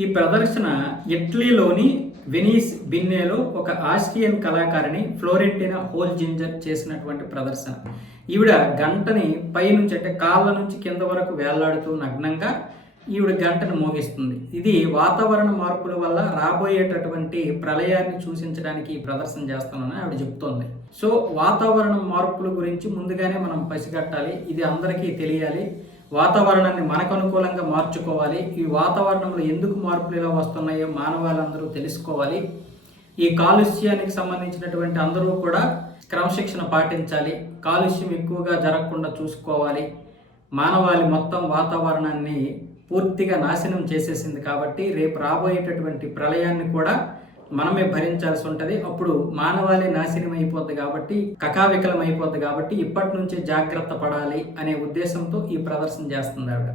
ఈ ప్రదర్శన ఇటలీలోని వెనీస్ బిన్నెలో ఒక ఆస్ట్రియన్ కళాకారిణి ఫ్లోరెంటినా హోల్జింజర్ చేసినటువంటి ప్రదర్శన. ఈవిడ గంటని పైనుంచి అంటే కాళ్ళ నుంచి కింద వరకు వేలాడుతూ నగ్నంగా ఈవిడ గంటను మోగిస్తుంది. ఇది వాతావరణ మార్పుల వల్ల రాబోయేటటువంటి ప్రళయాన్ని సూచించడానికి ఈ ప్రదర్శన చేస్తున్నానని ఆవిడ చెప్తోంది. సో వాతావరణ మార్పుల గురించి ముందుగానే మనం పసిగట్టాలి, ఇది అందరికీ తెలియాలి. వాతావరణాన్ని మనకు అనుకూలంగా మార్చుకోవాలి. ఈ వాతావరణంలో ఎందుకు మార్పులు ఇలా వస్తున్నాయో మానవాళందరూ తెలుసుకోవాలి. ఈ కాలుష్యానికి సంబంధించినటువంటి అందరూ కూడా క్రమశిక్షణ పాటించాలి. కాలుష్యం ఎక్కువగా జరగకుండా చూసుకోవాలి. మానవాళి మొత్తం వాతావరణాన్ని పూర్తిగా నాశనం చేసేసింది కాబట్టి రేపు రాబోయేటటువంటి ప్రళయాన్ని కూడా మనమే భరించాల్సి ఉంటుంది. అప్పుడు మానవాళి నాశనం అయిపోద్ది కాబట్టి, కకావికలం అయిపోద్ది కాబట్టి ఇప్పటి నుంచే జాగ్రత్త పడాలి అనే ఉద్దేశంతో ఈ ప్రదర్శన చేస్తుంది ఆవిడ.